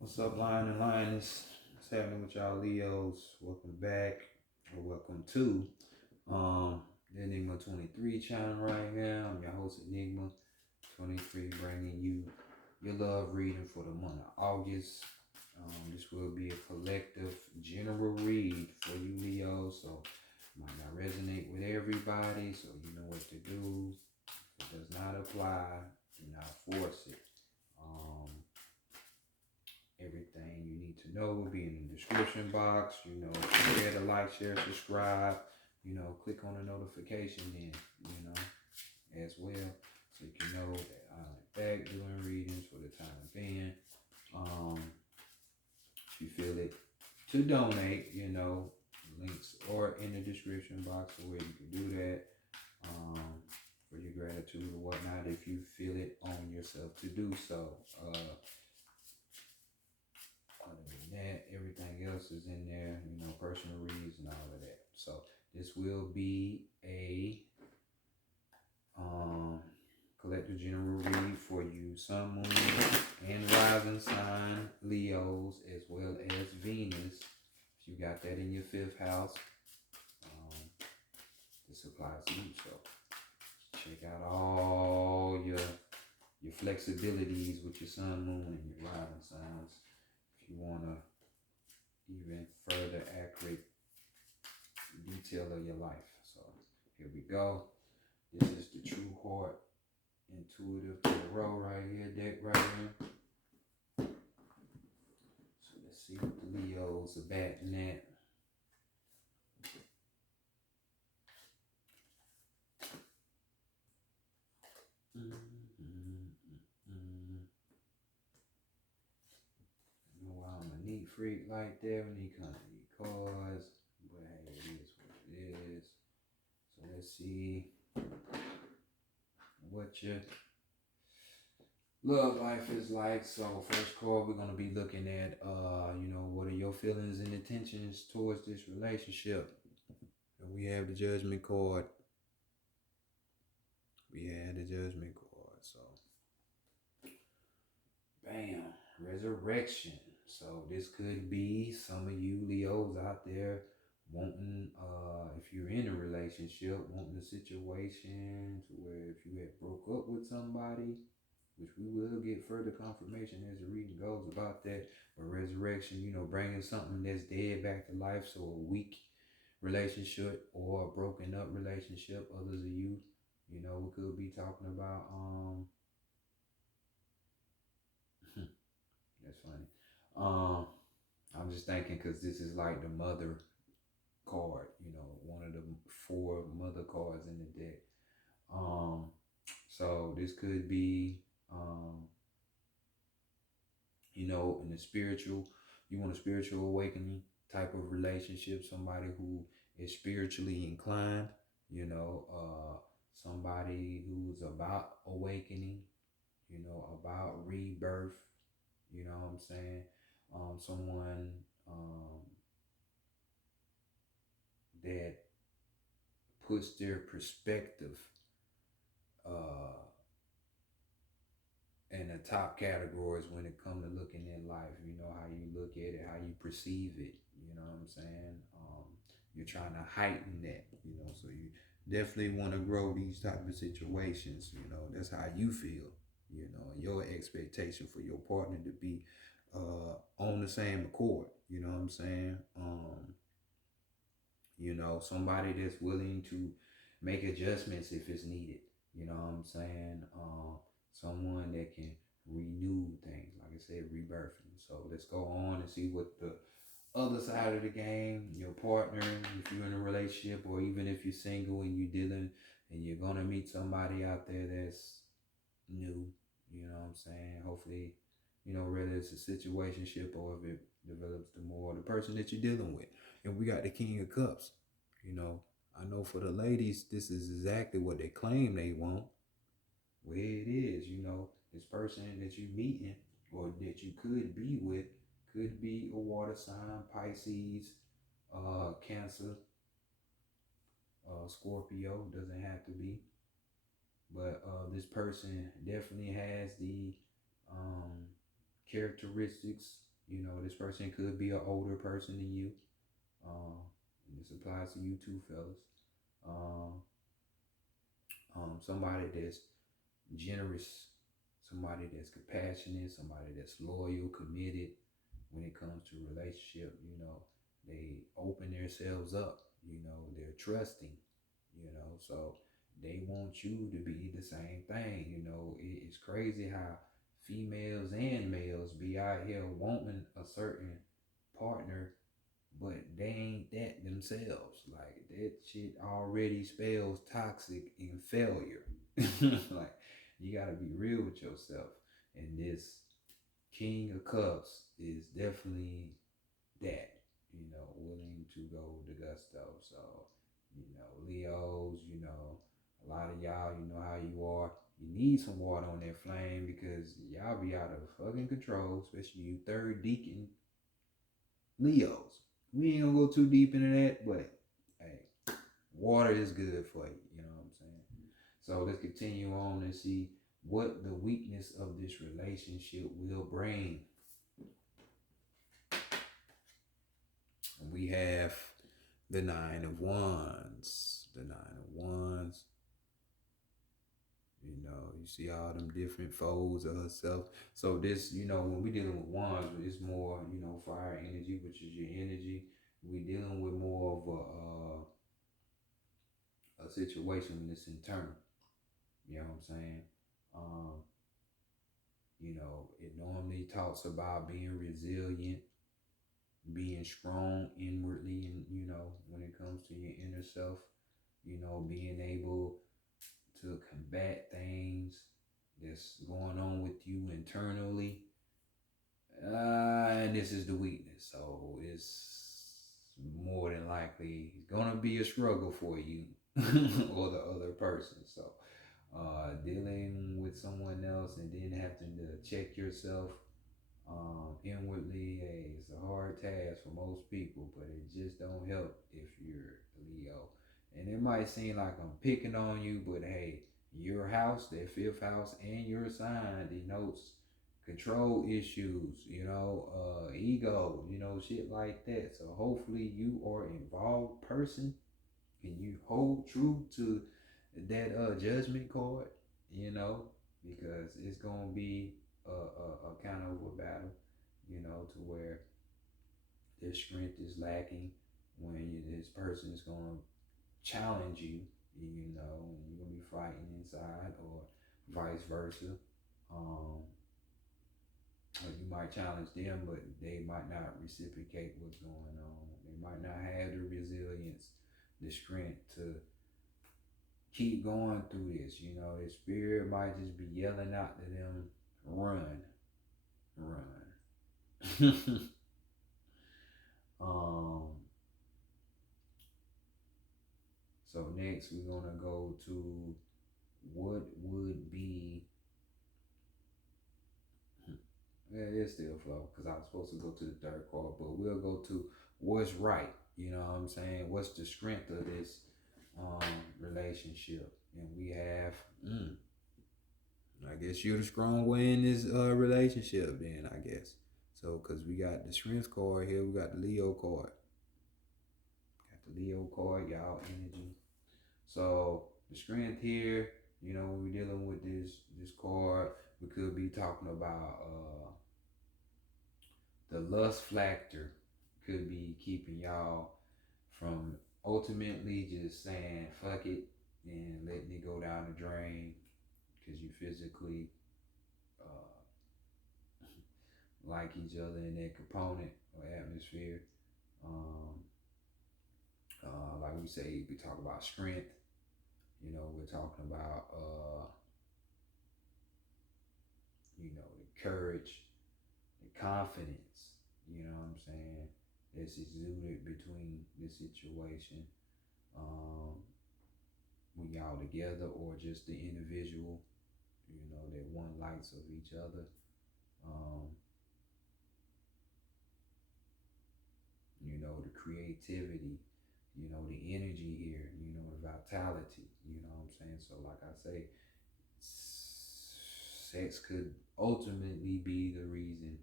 What's up, Lion and Lioness? What's happening with y'all, Leos? Welcome back, or welcome to the Enigma 23 channel right now. I'm your host, Enigma 23, bringing you your love reading for the month of August. This will be a collective general read for you, Leos, so it might not resonate with everybody, so you know what to do. If it does not apply, do not force it. Um, Everything you need to know will be in the description box. Share the like, share, subscribe. Click on the notification as well, so you can know that I'm back doing readings for the time being. If you feel it to donate, links are in the description box where you can do that. For your gratitude or whatnot, if you feel it on yourself to do so. Other than that, everything else is in there, personal reads and all of that. So this will be a collective general read for you, Sun, Moon, and Rising sign Leos, as well as Venus. If you got that in your fifth house, this applies to you. So check out all your flexibilities with your Sun, Moon, and your Rising signs. If you want to even further accurate detail of your life. So here we go. This is the True Heart Intuitive Tarot right here, deck right here. So let's see what the Leos are batting at. I know why I'm a neat freak like that when he comes to these cards, but hey, it is what it is. So let's see what your love life is like. So first card we're gonna be looking at, what are your feelings and intentions towards this relationship? And we have the Judgment card. We had the Judgment card. So bam, Resurrection. So this could be some of you Leos out there wanting, if you're in a relationship, wanting a situation to where if you had broke up with somebody, which we will get further confirmation as the reading goes about that. But resurrection, bringing something that's dead back to life. So a weak relationship or a broken up relationship. Others of you, we could be talking about. That's funny. I'm just thinking because this is like the mother card. One of the four mother cards in the deck. So this could be in the spiritual, you want a spiritual awakening type of relationship, somebody who is spiritually inclined, somebody who's about awakening, about rebirth, you know what I'm saying? Someone that puts their perspective uh, in the top categories when it comes to looking at life. How you look at it, how you perceive it. You know what I'm saying? You're trying to heighten that. So you definitely want to grow these type of situations. That's how you feel. Your expectation for your partner to be on the same accord. You know what I'm saying? Somebody that's willing to make adjustments if it's needed. You know what I'm saying? Someone that can renew things, like I said, rebirthing. So let's go on and see what the other side of the game, your partner, if you're in a relationship, or even if you're single and you're dealing and you're gonna meet somebody out there that's new, you know what I'm saying? Hopefully, whether it's a situationship or if it develops to more the person that you're dealing with. And we got the King of Cups. You know, I know for the ladies, this is exactly what they claim they want. Where it is, this person that you're meeting or that you could be with could be a water sign, Pisces, Cancer, Scorpio, doesn't have to be. But this person definitely has the characteristics You know, this person could be an older person than you. Um, and this applies to you too, fellas. Um, Somebody that's generous, somebody that's compassionate, somebody that's loyal, committed when it comes to relationship. You know, they open themselves up. You know, they're trusting. You know, so they want you to be the same thing. You know, it's crazy how females and males be out here wanting a certain partner, but they ain't that themselves. Like that shit already spells toxic and failure. Like you gotta be real with yourself. And this King of Cups is definitely that, you know, willing to go the gusto. So, you know, Leos, you know, a lot of y'all, you know how you are. You need some water on that flame because y'all be out of fucking control, especially you third deacon Leos. We ain't gonna go too deep into that, but hey, water is good for you. You know what I'm saying? So let's continue on and see what the weakness of this relationship will bring. We have the Nine of Wands. The Nine of Wands. You know, you see all them different folds of herself. So this, you know, when we dealing with wands, it's more, you know, fire energy, which is your energy. We dealing with more of a situation when it's internal. You know what I'm saying? Um, you know, it normally talks about being resilient, being strong inwardly, and you know, when it comes to your inner self, you know, being able to combat things that's going on with you internally. And this is the weakness. So it's more than likely gonna be a struggle for you or the other person. So dealing with someone else and then having to check yourself inwardly, hey, it's a hard task for most people, but it just don't help if you're Leo. And it might seem like I'm picking on you, but hey, your house, that fifth house, and your sign denotes control issues, you know, ego, you know, shit like that. So hopefully you are an involved person and you hold true to that judgment card, you know, because it's gonna be a kind of a battle, you know, to where their strength is lacking when this person is gonna challenge you, you know, and you're gonna be fighting inside, or vice versa. Um, or you might challenge them, but they might not reciprocate what's going on. They might not have the resilience, the strength to keep going through this. You know, their spirit might just be yelling out to them, run, run. um, so next we're gonna go to what would be, yeah, it's still flow because I was supposed to go to the third card, but we'll go to what's right. You know what I'm saying? What's the strength of this relationship? And we have, I guess you're the strong one in this relationship, then I guess. So, because we got the strength card here, we got the Leo card. Got the Leo card, y'all energy. So the strength here, you know, when we're dealing with this card, we could be talking about the lust factor could be keeping y'all from ultimately just saying fuck it and letting it go down the drain because you physically uh, like each other in that component or atmosphere. Um, like we say, we talk about strength. You know, we're talking about you know, the courage, the confidence. You know what I'm saying? That's exuded between this situation. Um, when y'all together or just the individual, you know, that one likes of each other. Um, you know, the creativity, you know, the energy here, you know, the vitality, you know what I'm saying? So, like I say, sex could ultimately be the reason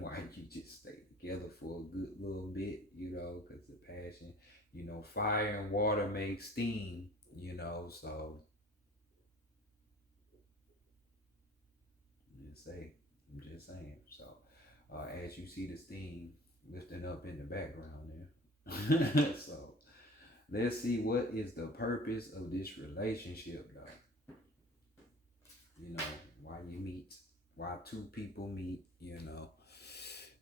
why you just stay together for a good little bit, because the passion, fire and water make steam, so just say, I'm just saying. So, as you see the steam lifting up in the background there, so let's see what is the purpose of this relationship, though. Why you meet, why two people meet.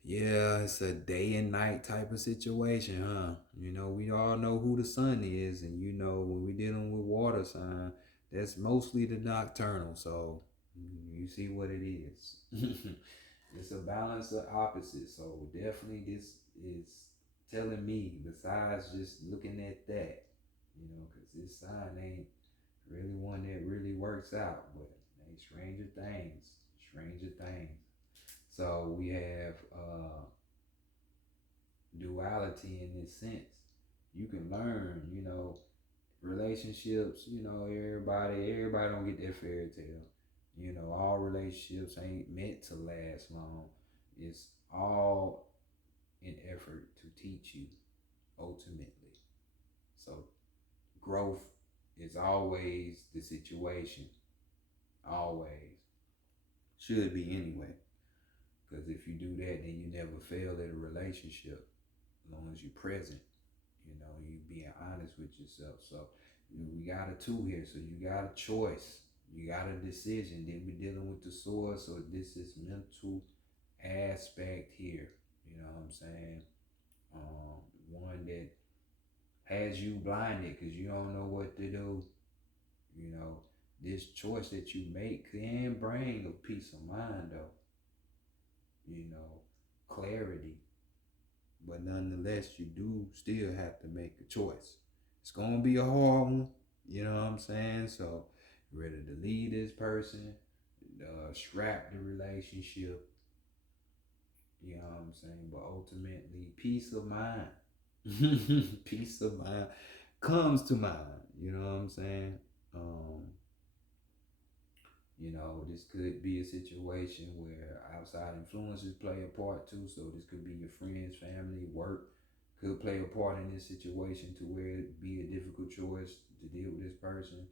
Yeah, it's a day and night type of situation, huh? We all know who the sun is, and when we dealing with water sign, that's mostly the nocturnal. So you see what it is. It's a balance of opposites. So definitely this is telling me, besides just looking at that, because this sign ain't really one that really works out, but they stranger things, stranger things. So we have duality in this sense. You can learn, relationships, everybody don't get that fairy tale. All relationships ain't meant to last long. It's all an effort to teach you ultimately. So growth is always the situation. Always. Should be anyway. Because if you do that, then you never fail at a relationship. As long as you're present, you being honest with yourself. So we got a two here. So you got a choice. You got a decision. Then we're dealing with the source. So this is mental aspect here. You know what I'm saying? One that has you blinded because you don't know what to do. You know, this choice that you make can bring a peace of mind, though. Clarity. But nonetheless, you do still have to make a choice. It's going to be a hard one. You know what I'm saying? So, ready to leave this person, scrap the relationship. You know what I'm saying? But ultimately, peace of mind. Peace of mind comes to mind. You know what I'm saying? Um, this could be a situation where outside influences play a part too. So this could be your friends, family, work could play a part in this situation to where it be a difficult choice to deal with this person.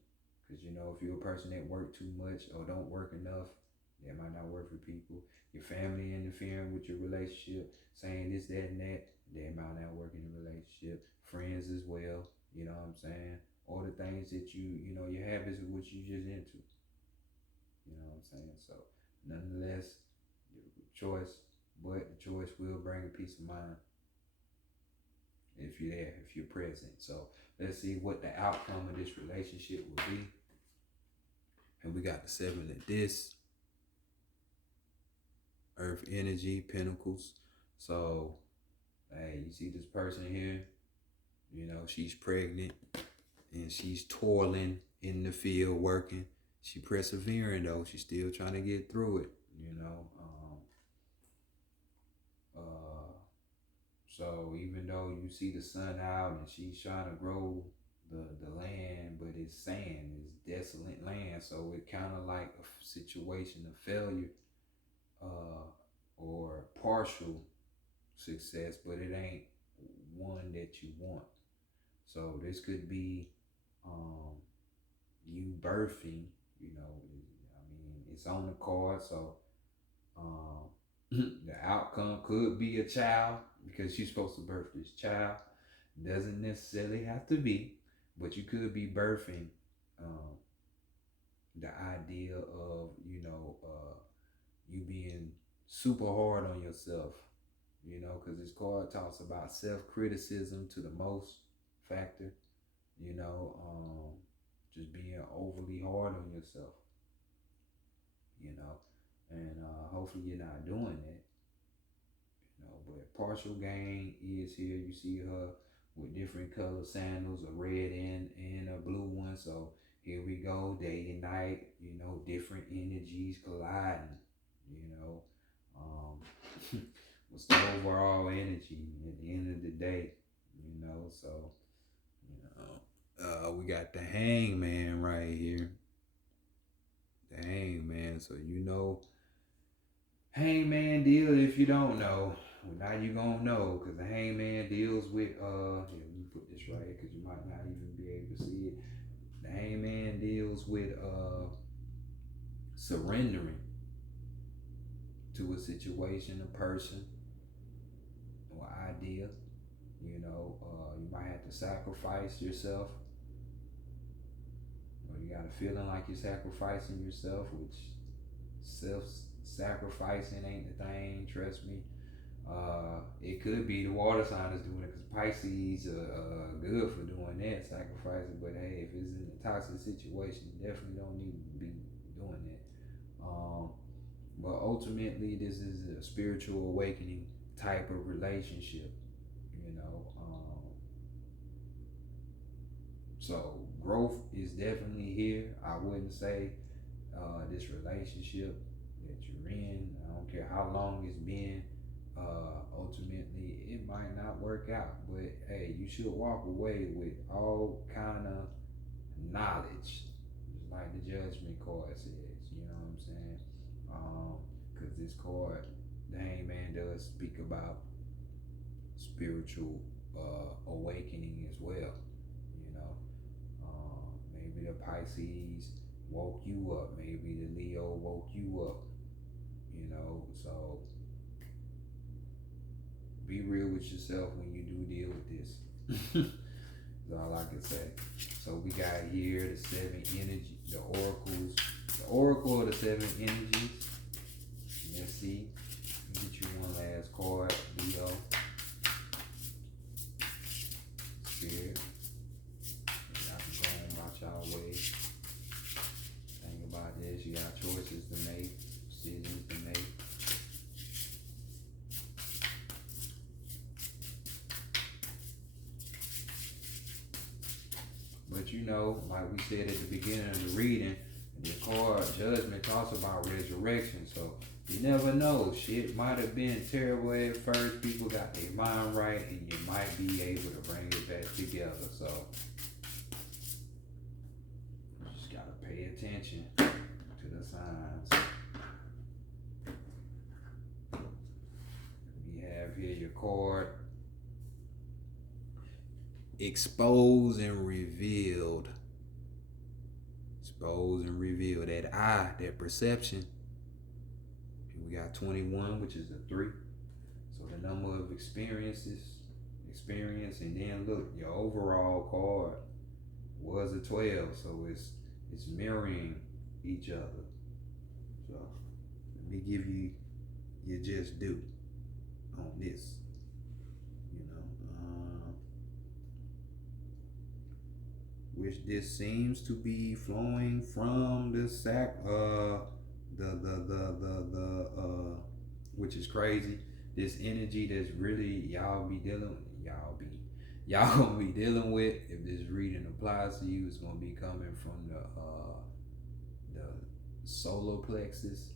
Because if you're a person that work too much or don't work enough, that might not work for people. Your family interfering with your relationship, saying this, that, and that might not work in a relationship. Friends as well, you know what I'm saying? All the things that your habits of what you just into. You know what I'm saying? So, nonetheless, choice, but the choice will bring a peace of mind if you're there, if you're present. So, let's see what the outcome of this relationship will be. And we got the seven of this, earth energy, pentacles. So, hey, you see this person here? She's pregnant and she's toiling in the field working. She persevering though. She's still trying to get through it. Uh, so even though you see the sun out and she's trying to grow the land, but it's sand, it's desolate land. So it kind of like a situation of failure, uh, or partial success, but it ain't one that you want. So this could be um, you birthing. It's on the card. So um, the outcome could be a child because you're supposed to birth this child. Doesn't necessarily have to be, but you could be birthing um, the idea of you being super hard on yourself. Because this card talks about self-criticism to the most factor. You know, um, just being overly hard on yourself. And hopefully you're not doing that. But partial gain is here. You see her with different color sandals, a red and a blue one. So here we go, day and night. Different energies colliding. You know, what's the overall energy at the end of the day? So we got the hangman right here. The hangman. So Hangman deal, if you don't know, well, now you gonna know, because the hangman deals with here, let me put this right here because you might not even be able to see it. The hangman deals with surrendering to a situation, a person, or idea. You might have to sacrifice yourself, or you got a feeling like you're sacrificing yourself, which self sacrificing ain't the thing, trust me. It could be the water sign is doing it, because Pisces are good for doing that, sacrificing. But hey, if it's in a toxic situation, you definitely don't need to be doing that. But ultimately, this is a spiritual awakening type of relationship, you know. So growth is definitely here. I wouldn't say this relationship that you're in, I don't care how long it's been, ultimately it might not work out. But hey, you should walk away with all kind of knowledge, just like the judgment card says. You know what I'm saying? Because this card, the hangman, does speak about spiritual awakening as well. You know, maybe the Pisces woke you up. Maybe the Leo woke you up. So be real with yourself when you do deal with this. That's all I can say. So we got here the seven energy, the oracles, the oracle of the seven energies. Let's see. Get you one last card, Leo. Spirit. Y'all can go on about y'all way. Think about this. You got choices to make, decisions to make. But like we said at the beginning of the reading, the card judgment talks about resurrection. So you never know. Shit might have been terrible at first. People got their mind right, and you might be able to bring it back together. So you just gotta pay attention to the signs. We have here your card. Exposed and revealed. Exposed and revealed. That eye, that perception. We got 21, which is a 3. So the number of experience, and then look, your overall card was a 12. So it's mirroring each other. So let me give you your just due on this. Which this seems to be flowing from the which is crazy. This energy that's really y'all gonna be dealing with. If this reading applies to you, it's gonna be coming from the solar plexus.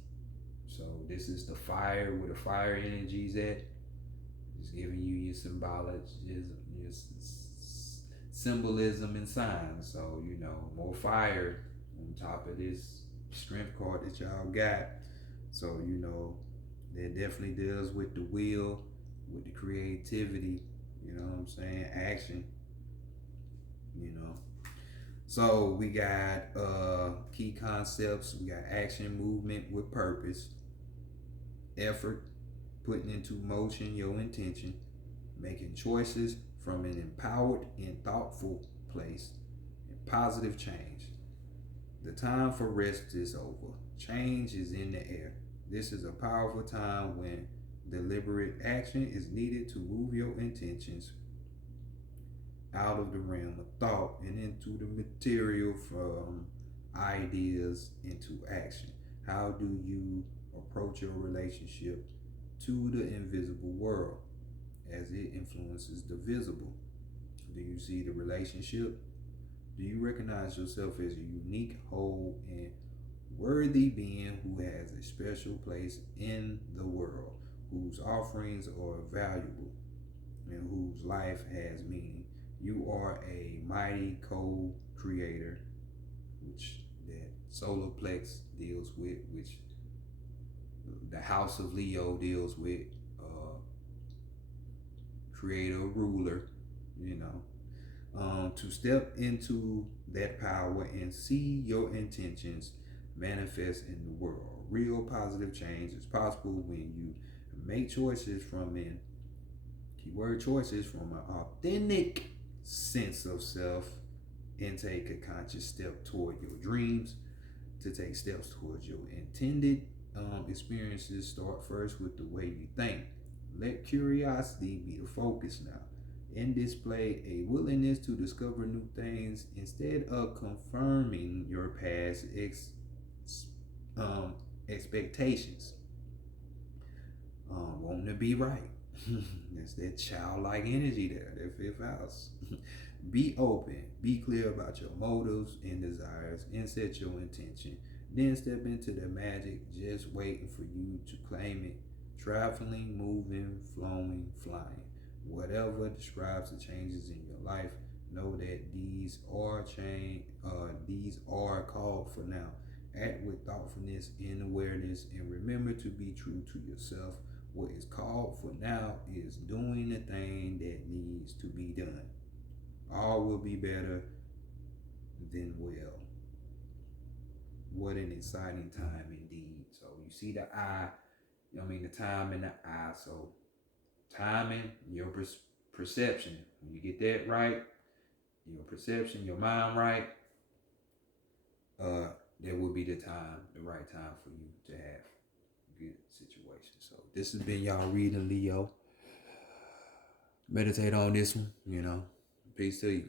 So this is the fire, where the fire energy's at. It's giving you your your symbolism and signs. So more fire on top of this strength card that y'all got. So that definitely deals with the will, with the creativity. You know what I'm saying? Action. So we got key concepts. We got action, movement with purpose, effort, putting into motion your intention, making choices from an empowered and thoughtful place, and positive change. The time for rest is over. Change is in the air. This is a powerful time when deliberate action is needed to move your intentions out of the realm of thought and into the material, from ideas into action. How do you approach your relationship to the invisible world as it influences the visible? Do you see the relationship? Do you recognize yourself as a unique, whole, and worthy being who has a special place in the world, whose offerings are valuable, and whose life has meaning? You are a mighty co-creator, which that solar plex deals with, which The house of Leo deals with uh, creator, ruler, you know. To step into that power and see your intentions manifest in the world. Real positive change is possible when you make choices from an keyword choices from an authentic sense of self and take a conscious step toward your dreams. To take steps towards your intended experiences, start first with the way you think. Let curiosity be the focus now and display a willingness to discover new things instead of confirming your past um, expectations. Wanting to be right. That's that childlike energy there, that fifth house. Be open, be clear about your motives and desires, and set your intention. Then step into the magic, just waiting for you to claim it. Traveling, moving, flowing, flying. Whatever describes the changes in your life, know that these are called for now. Act with thoughtfulness and awareness, and remember to be true to yourself. What is called for now is doing the thing that needs to be done. All will be better than well. What an exciting time indeed. So you see the eye, the time in the eye. So timing, your perception. When you get that right, your perception, your mind right, there will be the right time for you to have a good situation. So this has been y'all reading Leo. Meditate on this one, Peace to you.